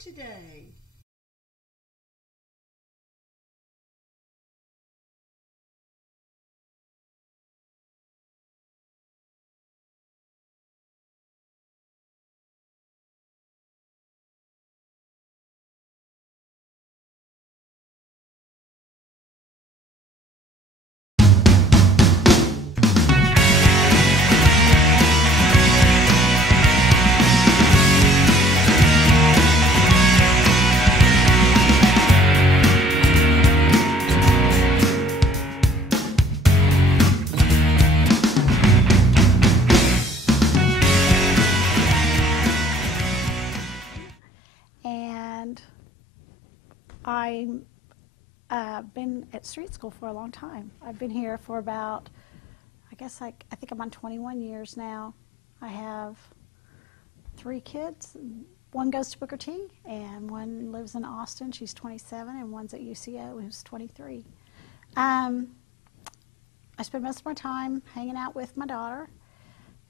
today? I've been at street school for a long time. I've been here for about, I think I'm on 21 years now. I have 3 kids. One goes to Booker T, and one lives in Austin. She's 27, and one's at UCO, who's 23. I spend most of my time hanging out with my daughter,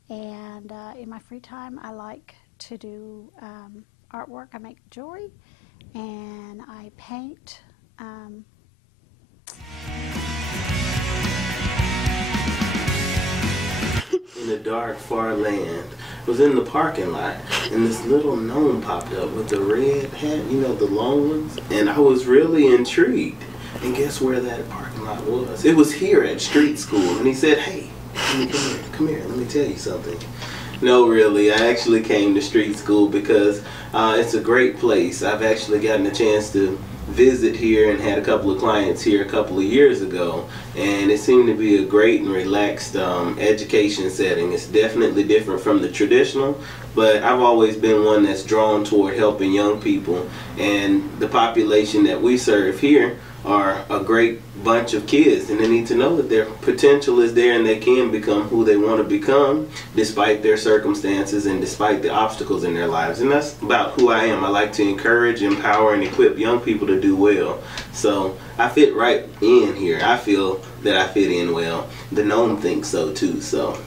and in my free time, I like to do artwork. I make jewelry, and I paint. In a dark, far land, was in the parking lot, and this little gnome popped up with the red hat, you know, the long ones, and I was really intrigued. And guess where that parking lot was? It was here at street school, and he said, "Hey, come here, let me tell you something." No, really, I actually came to street school because it's a great place. I've actually gotten a chance to visit here and had a couple of clients here a couple of years ago, and it seemed to be a great and relaxed education setting. It's definitely different from the traditional, but I've always been one that's drawn toward helping young people, and the population that we serve here are a great bunch of kids, and they need to know that their potential is there and they can become who they want to become despite their circumstances and despite the obstacles in their lives. And that's about who I am. I like to encourage, empower, and equip young people to do well. So I fit right in here. I feel that I fit in well. The gnome thinks so too. So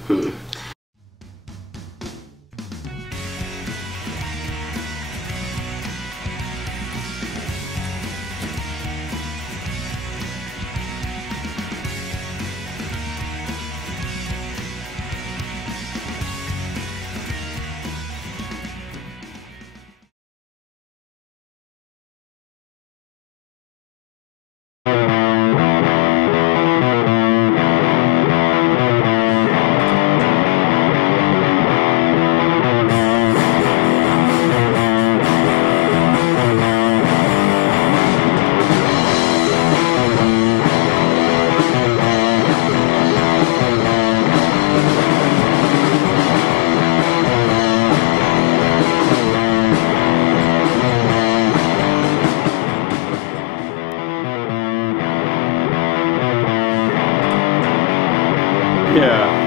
yeah.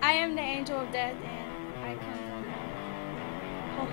I am the angel of death, and I come from hell.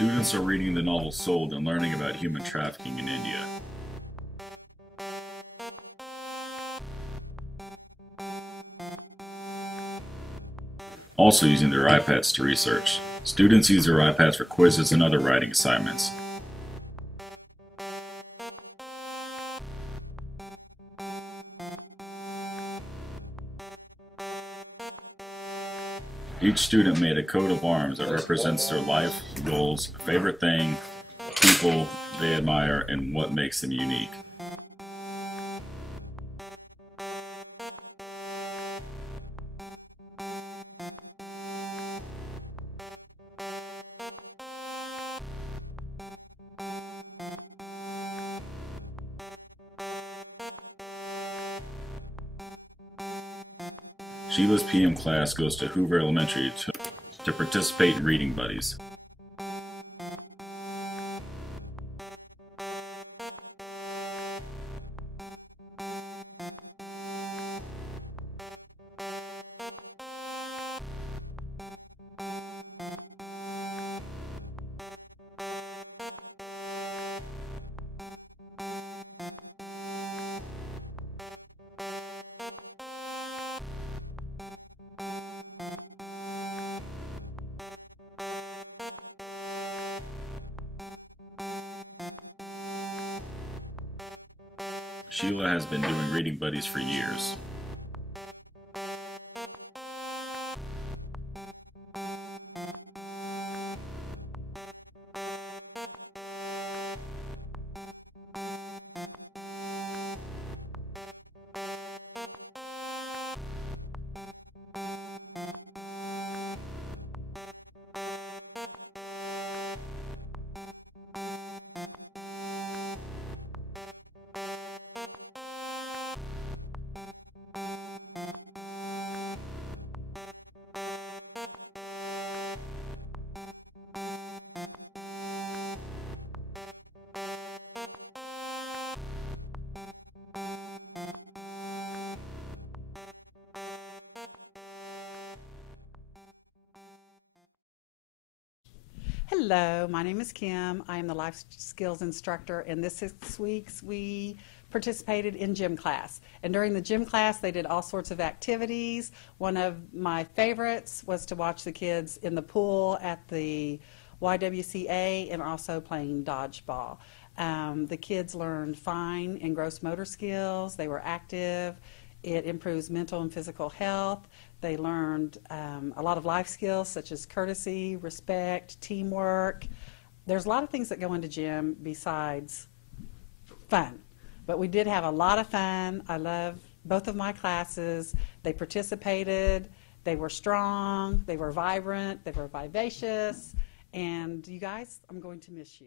Students are reading the novel Sold and learning about human trafficking in India. Also using their iPads to research. Students use their iPads for quizzes and other writing assignments. Each student made a coat of arms that represents their life, goals, favorite thing, people they admire, and what makes them unique. Sheila's PM class goes to Hoover Elementary to participate in reading buddies. Sheila has been doing reading buddies for years. Hello, my name is Kim. I am the life skills instructor, and this 6 weeks we participated in gym class. And during the gym class, they did all sorts of activities. One of my favorites was to watch the kids in the pool at the YWCA and also playing dodgeball. The kids learned fine and gross motor skills. They were active. It improves mental and physical health. They learned a lot of life skills such as courtesy, respect, teamwork. There's a lot of things that go into gym besides fun. But we did have a lot of fun. I love both of my classes. They participated. They were strong. They were vibrant. They were vivacious. And you guys, I'm going to miss you.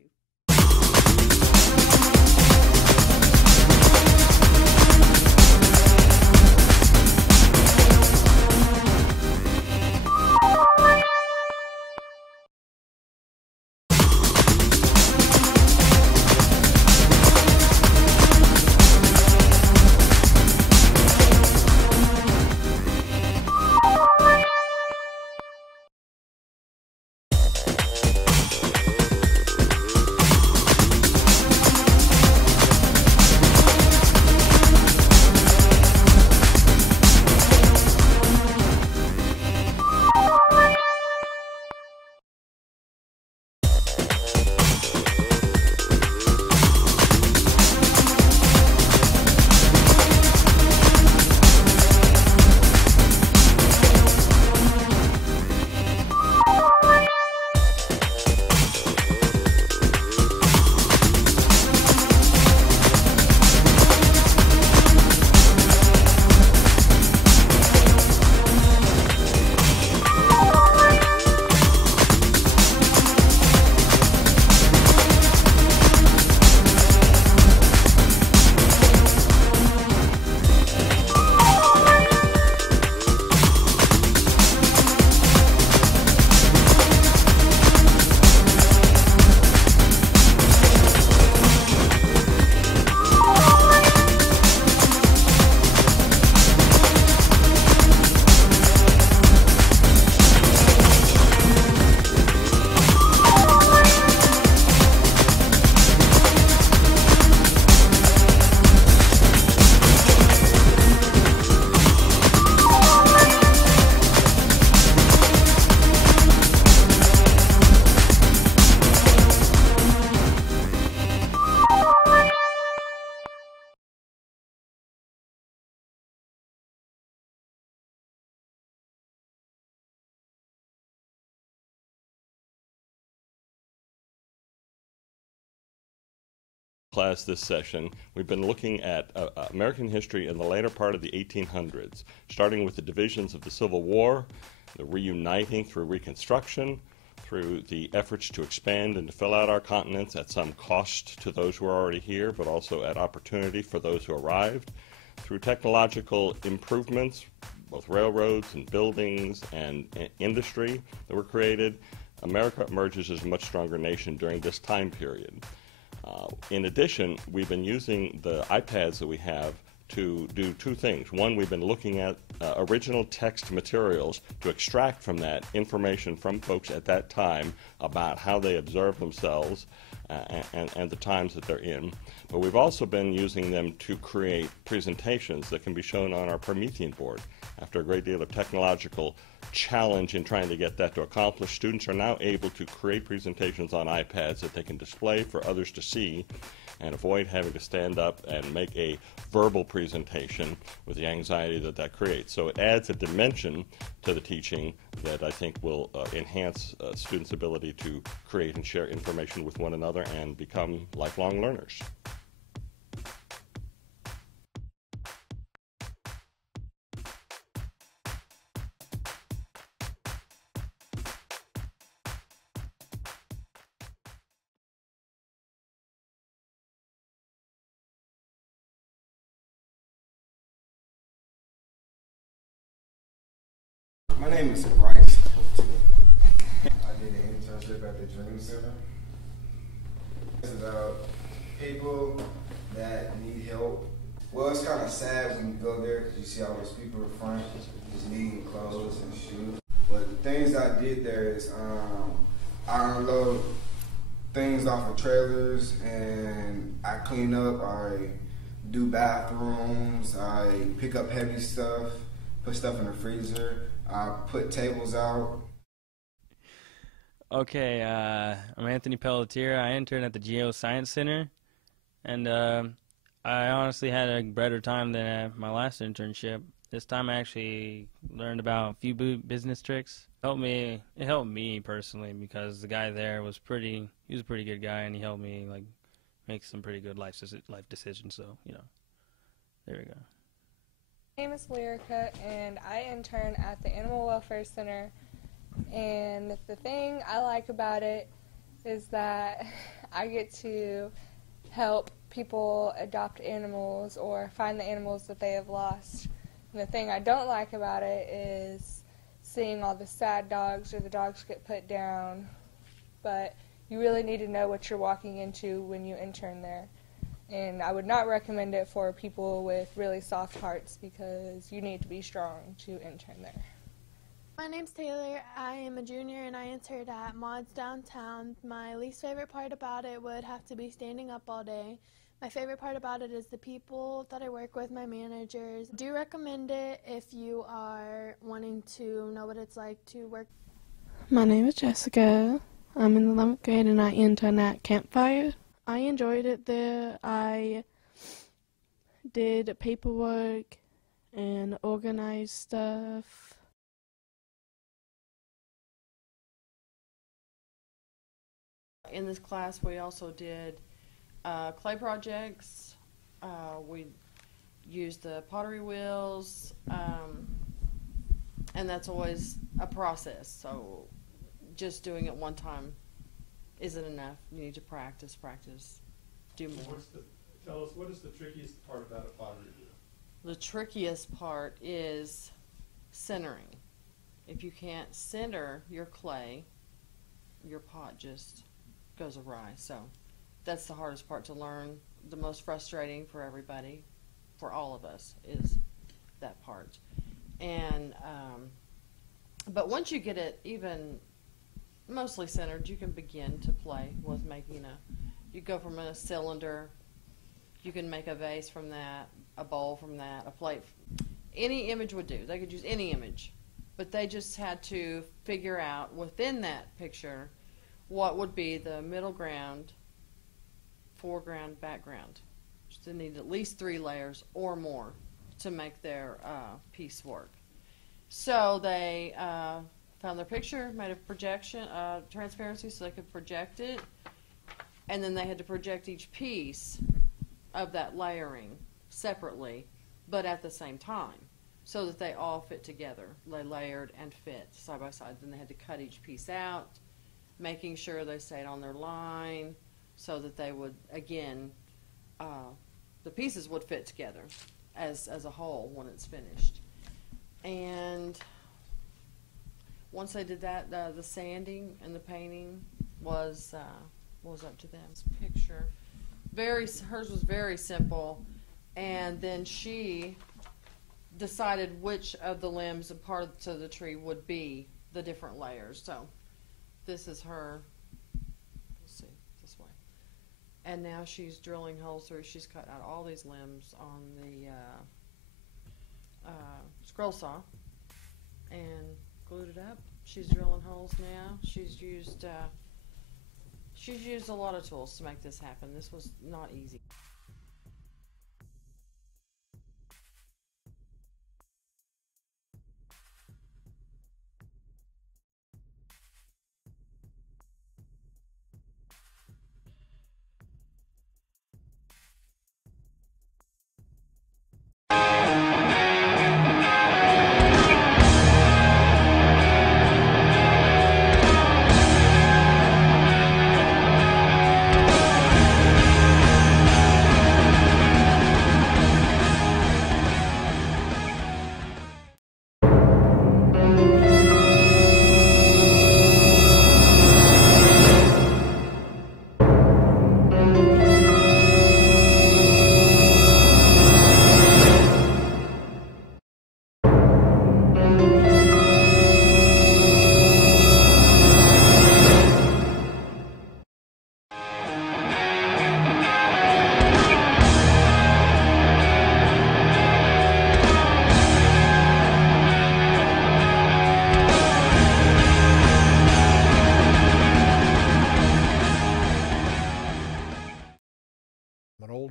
Class this session, we've been looking at American history in the later part of the 1800s, starting with the divisions of the Civil War, the reuniting through Reconstruction, through the efforts to expand and to fill out our continents at some cost to those who are already here, but also at opportunity for those who arrived, through technological improvements, both railroads and buildings and industry that were created. America emerges as a much stronger nation during this time period. In addition, we've been using the iPads that we have to do two things. One, we've been looking at original text materials to extract from that information from folks at that time about how they observe themselves and the times that they're in. But we've also been using them to create presentations that can be shown on our Promethean board. After a great deal of technological challenge in trying to get that to accomplish, students are now able to create presentations on iPads that they can display for others to see and avoid having to stand up and make a verbal presentation with the anxiety that that creates. So it adds a dimension to the teaching that I think will enhance students' ability to create and share information with one another and become lifelong learners. My name is Bryce. I did an internship at the Dream Center. It's about people that need help. Well, it's kind of sad when you go there because you see all those people in front just needing clothes and shoes. But the things I did there is I unload things off of trailers and I clean up, I do bathrooms, I pick up heavy stuff, put stuff in the freezer. I put tables out. Okay, I'm Anthony Pelletier. I interned at the Geoscience Center, and I honestly had a better time than at my last internship. This time I actually learned about a few business tricks. It helped me personally because the guy there was he was a pretty good guy, and he helped me like make some pretty good life decisions. So, there we go. My name is Lyrica, and I intern at the Animal Welfare Center, and the thing I like about it is that I get to help people adopt animals or find the animals that they have lost. And the thing I don't like about it is seeing all the sad dogs or the dogs get put down, but you really need to know what you're walking into when you intern there. And I would not recommend it for people with really soft hearts because you need to be strong to intern there. My name's Taylor. I am a junior and I interned at Mods Downtown. My least favorite part about it would have to be standing up all day. My favorite part about it is the people that I work with, my managers. I do recommend it if you are wanting to know what it's like to work. My name is Jessica. I'm in the 11th grade and I intern at Campfire. I enjoyed it there. I did paperwork and organized stuff. In this class, we also did clay projects. We used the pottery wheels, and that's always a process. So just doing it one time isn't enough. You need to practice, do more. Tell us, what is the trickiest part about a pottery wheel? The trickiest part is centering. If you can't center your clay, your pot just goes awry. So that's the hardest part to learn. The most frustrating for everybody, for all of us, is that part. And but once you get it even mostly centered, you can begin to play with making you go from a cylinder, you can make a vase from that, a bowl from that, a plate. Any image would do. They could use any image, but they just had to figure out within that picture what would be the middle ground, foreground, background. So they need at least 3 layers or more to make their piece work. So they found their picture, made a projection, transparency so they could project it, and then they had to project each piece of that layering separately, but at the same time, so that they all fit together. They layered and fit side by side. Then they had to cut each piece out, making sure they stayed on their line, so that they would, again, the pieces would fit together as a whole when it's finished. And once they did that, the sanding and the painting was up to them. This picture, hers was very simple, and then she decided which of the limbs and parts of the tree would be the different layers. So this is her. Let's see, this way. And now she's drilling holes through. She's cut out all these limbs on the scroll saw and glued it up. She's drilling holes now. She's used a lot of tools to make this happen. This was not easy.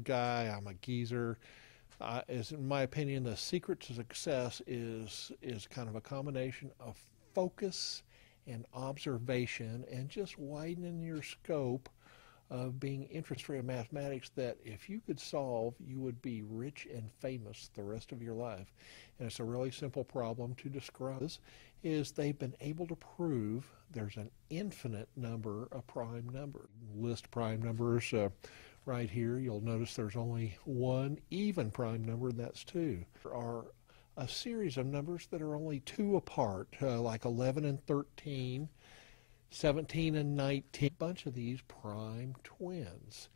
Guy, I'm a geezer. Is in my opinion, the secret to success is kind of a combination of focus and observation, and just widening your scope of being interested in mathematics. That if you could solve, you would be rich and famous the rest of your life. And it's a really simple problem to describe. Is they've been able to prove there's an infinite number of prime numbers. List prime numbers. Right here, you'll notice there's only one even prime number, and that's 2. There are a series of numbers that are only 2 apart, like 11 and 13, 17 and 19, a bunch of these prime twins.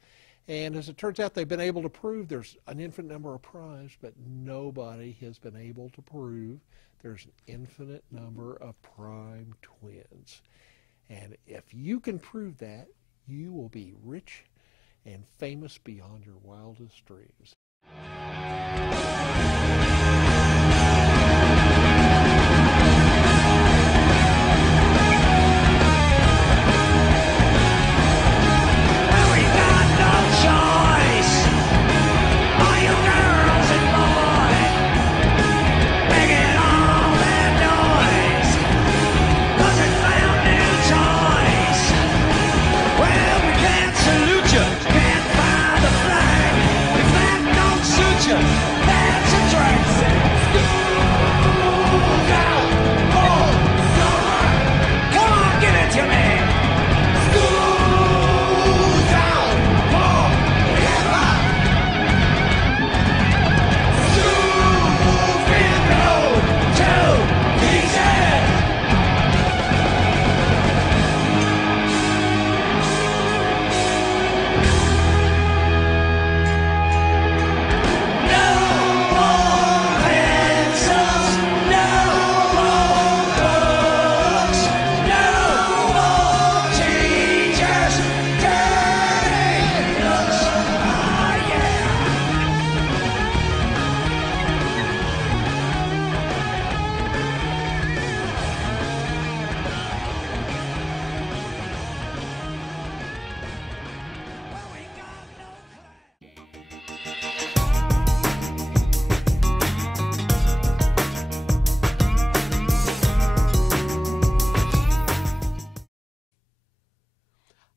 And as it turns out, they've been able to prove there's an infinite number of primes, but nobody has been able to prove there's an infinite number of prime twins. And if you can prove that, you will be rich and famous beyond your wildest dreams.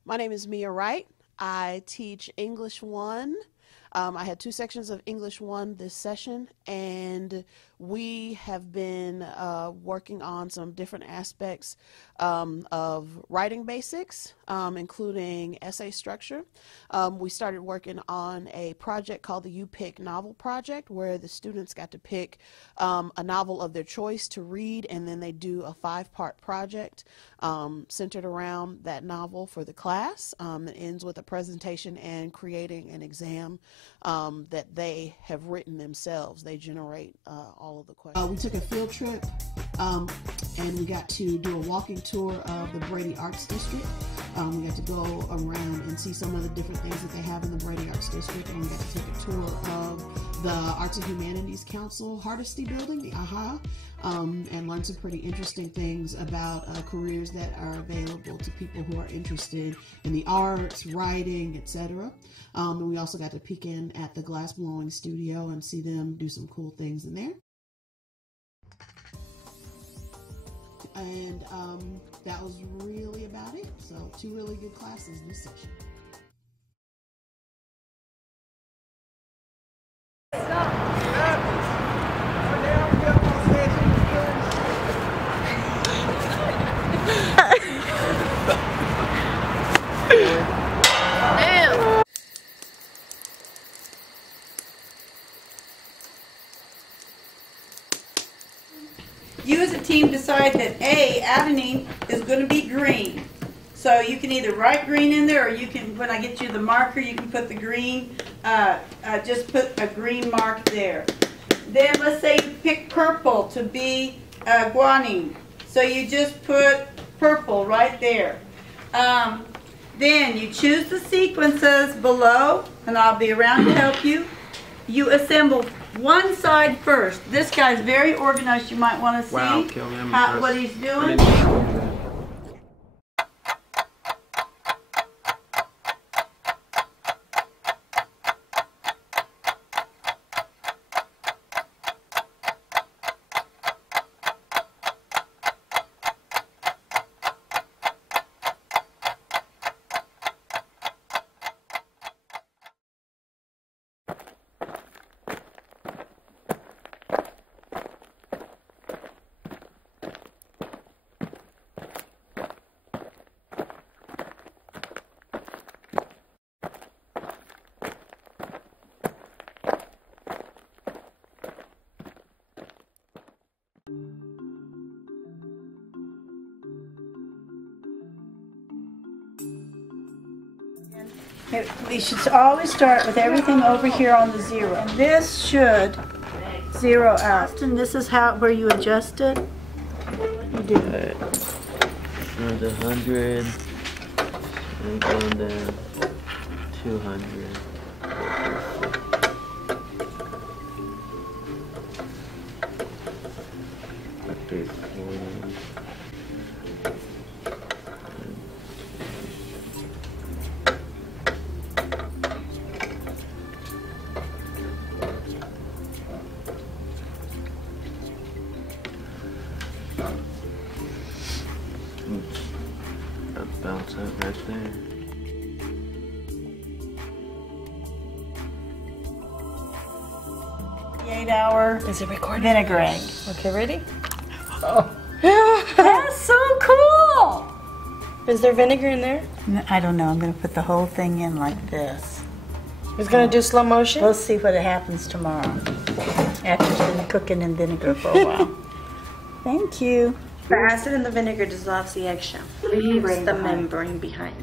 My name is Mia Wright. I teach English 1. I had 2 sections of English 1 this session, and we have been working on some different aspects of writing basics, including essay structure. We started working on a project called the You Pick Novel Project, where the students got to pick a novel of their choice to read, and then they do a 5-part project centered around that novel for the class. It ends with a presentation and creating an exam that they have written themselves. They generate all of the questions. We took a field trip and we got to do a walking tour of the Brady Arts District. We got to go around and see some of the different things that they have in the Brady Arts District, and we got to take a tour of the Arts and Humanities Council Hardesty Building, the AHA, and learn some pretty interesting things about careers that are available to people who are interested in the arts, writing, etc. And we also got to peek in at the Glassblowing studio and see them do some cool things in there. And that was really about it. So 2 really good classes this session. You as a team decide that A, adenine is going to be green. So you can either write green in there, or you can, when I get you the marker, you can put the green, just put a green mark there. Then let's say you pick purple to be guanine. So you just put purple right there. Then you choose the sequences below, and I'll be around to help you. You assemble one side first. This guy's very organized. You might want to see what he's doing. We should always start with everything over here on the 0. And this should 0 out. And this is where you adjust it. You do. The 100 and going down 200. Bounce out right there. The 8-hour vinaigrette. Okay, ready? Oh. That's so cool! Is there vinegar in there? No, I don't know. I'm going to put the whole thing in like this. It's going to do slow motion? We'll see what happens tomorrow after it's been cooking in vinegar for a while. Thank you. The acid in the vinegar dissolves the eggshell, leaves the membrane behind.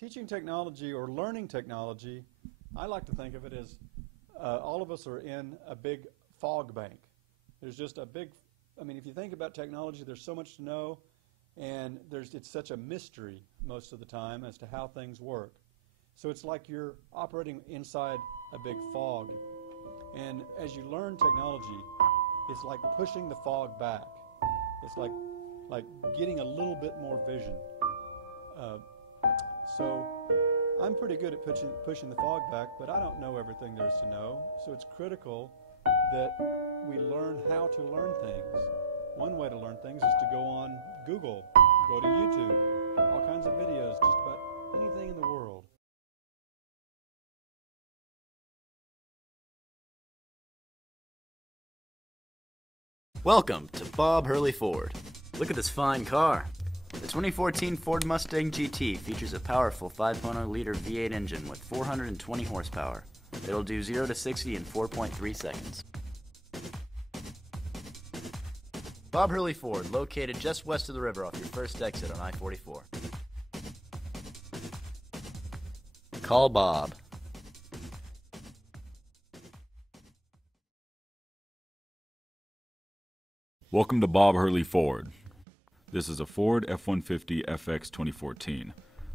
Teaching technology or learning technology, I like to think of it as all of us are in a big fog bank. There's just a big, I mean, if you think about technology, there's so much to know, and it's such a mystery most of the time as to how things work. So it's like you're operating inside a big fog. And as you learn technology, It's like pushing the fog back. It's like getting a little bit more vision. So I'm pretty good at pushing the fog back, but I don't know everything there is to know. So it's critical that we learn how to learn things. One way to learn things is to go on Google, go to YouTube, all kinds of videos, just about anything in the world. Welcome to Bob Hurley Ford. Look at this fine car. The 2014 Ford Mustang GT features a powerful 5.0-liter V8 engine with 420 horsepower. It'll do 0 to 60 in 4.3 seconds. Bob Hurley Ford, located just west of the river off your first exit on I-44. Call Bob. Welcome to Bob Hurley Ford. This is a Ford F-150 FX 2014.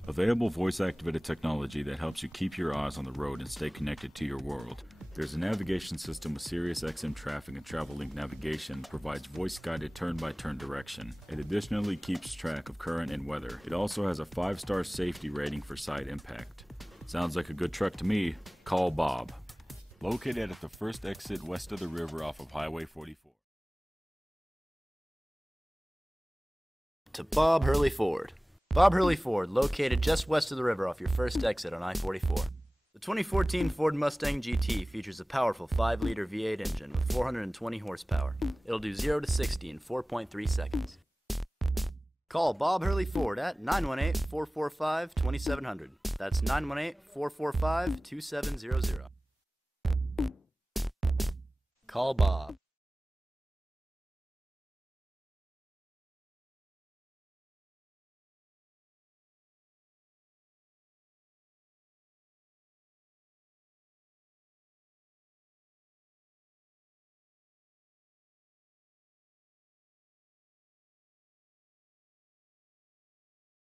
Available voice-activated technology that helps you keep your eyes on the road and stay connected to your world. There's a navigation system with Sirius XM traffic and TravelLink navigation, provides voice-guided turn-by-turn direction. It additionally keeps track of current and weather. It also has a 5-star safety rating for side impact. Sounds like a good truck to me. Call Bob. Located at the first exit west of the river off of Highway 44. To Bob Hurley Ford. Bob Hurley Ford, located just west of the river off your first exit on I-44. The 2014 Ford Mustang GT features a powerful 5-liter V8 engine with 420 horsepower. It'll do 0 to 60 in 4.3 seconds. Call Bob Hurley Ford at 918-445-2700. That's 918-445-2700. Call Bob.